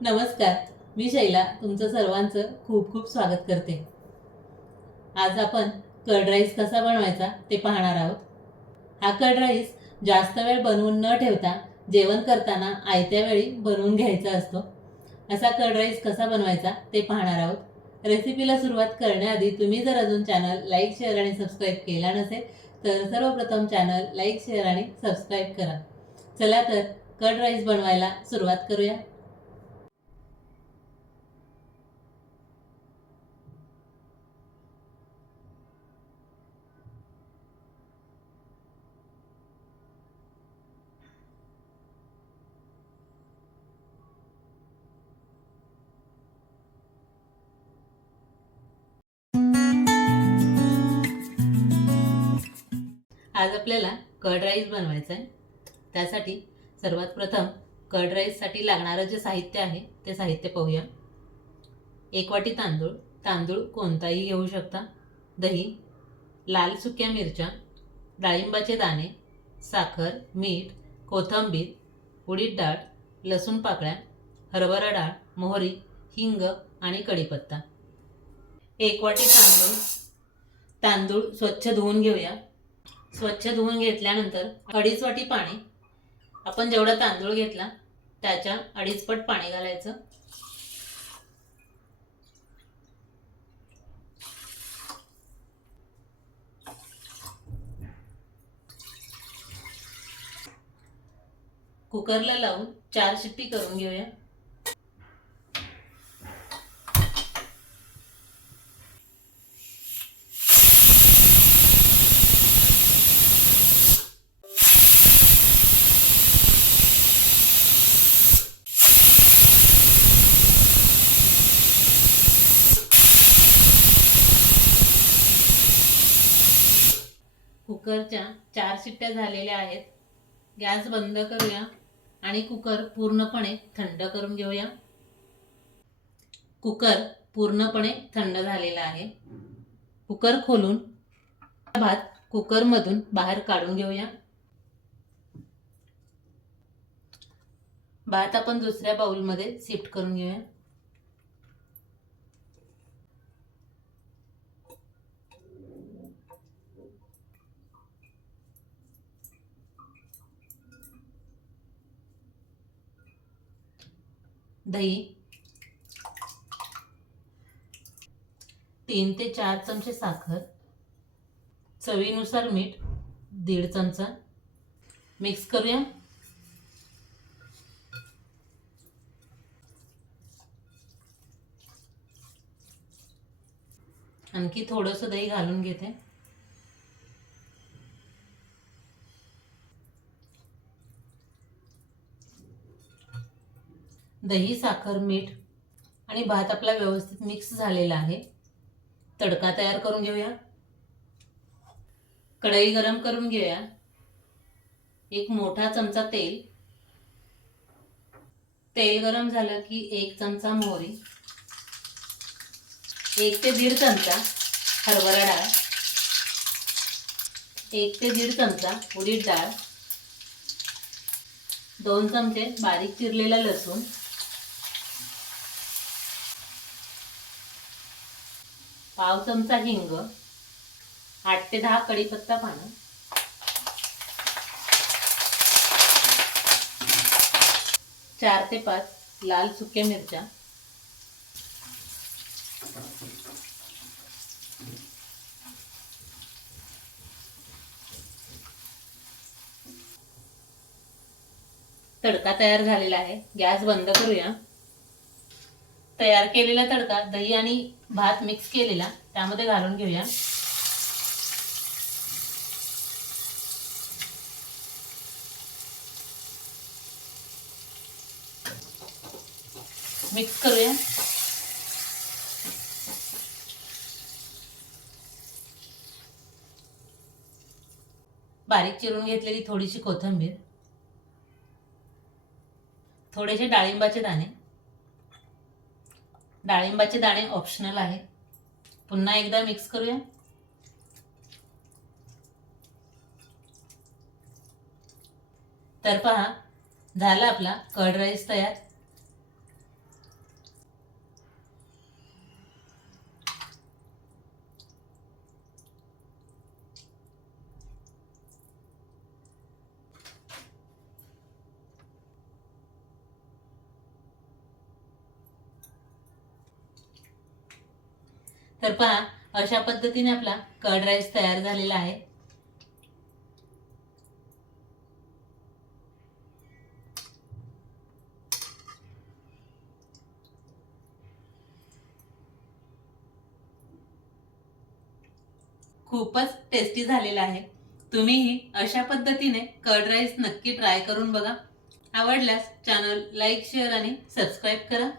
नमस्कार. मी शैला तुमचं सर्वांचं खूप खूप स्वागत करते. आज आपण कर्ड राईस कसा बनवायचा ते पाहणार आहोत. हा कर्ड राईस जास्त वेळ बनवून न ठेवता जेवण करताना आयत्या वेळी बनवून घ्यायचा असतो. असा कर्ड राईस कसा बनवायचा ते पाहणार आहोत. रेसिपीला सुरुवात करण्याआधी तुम्ही जर अजून चॅनल लाईक, शेअर आणि सबस्क्राईब केला नसेल तर सर्वप्रथम चॅनल लाईक, शेअर आणि सबस्क्राईब करा. चला तर कर्ड राईस बनवायला सुरुवात करूया. आज आपल्याला कर्ड राईस बनवायचा आहे. त्यासाठी सर्वात प्रथम कर्ड राईससाठी लागणारं जे साहित्य आहे ते साहित्य पाहूया. 1 वाटी तांदूळ, तांदूळ कोणताही घेऊ शकता. दही, लाल सुक्या मिरच्या, डाळिंबाचे दाणे, साखर, मीठ, कोथिंबीर, उडीद डाळ, लसूण पाकळ्या, हरभरा डाळ, मोहरी, हिंग आणि कढीपत्ता. 1 वाटी तांदूळ. तांदूळ स्वच्छ धुवून घेऊया. स्वच्छ धुवून घेतल्यानंतर 2.5 वाटी पाणी, आपण जेवढा तांदूळ घेतला त्याच्या 2.5 पट पाणी घालायचं. कुकरला लावून 4 शिट्टी करून घेऊया. कुकरच्या 4 शिट्ट्या झालेल्या आहेत. गॅस बंद करूया आणि कुकर पूर्णपणे थंड करून घेऊया. कुकर पूर्णपणे थंड झालेला आहे. कुकर खोलून भात कुकरमधून बाहेर काढून घेऊया. भात आपण दुसऱ्या बाउलमध्ये शिफ्ट करून घेऊया. दही 3 ते 4 चमचे, साखर, चवीनुसार मीठ 1.5 चमचा. मिक्स करूया. आणखी थोडंसं दही घालून घेते. दही, साखर, मीठ आणि भात आपला व्यवस्थित मिक्स झालेला आहे. तडका तयार करून घेऊया. कढई गरम करून घेऊया. 1 मोठा चमचा तेल. तेल गरम झालं की 1 चमचा मोहरी, 1 ते 1.5 चमचा हरभरा डाळ, 1 ते 1.5 चमचा उडीद डाळ, 2 चमचे बारीक चिरलेला लसूण, पाव चमचा हिंग, 8 ते 10 कढीपत्ता पानं, 4 ते 5 लाल सुक्या मिरच्या, तडका तयार झालेला आहे. गॅस बंद करूया. तयार केलेला तडका दही आणि भात मिक्स केलेला त्यामध्ये घालून घेऊया. मिक्स करूया. बारीक चिरून घेतलेली थोडीशी कोथिंबीर, थोडेसे डाळिंबाचे दाणे. डाळिंबाचे दाणे ऑप्शनल आहे. पुन्हा एकदा मिक्स करूया. तर पहा, झाला आपला कर्ड राईस तयार. तर पहा, अशा पद्धतीने आपला कर्ड राईस तयार झालेला आहे. खूपच टेस्टी झालेला आहे. तुम्हीही अशा पद्धतीने कर्ड राईस नक्की ट्राय करून बघा. आवडल्यास चॅनल लाईक, शेअर आणि सबस्क्राईब करा.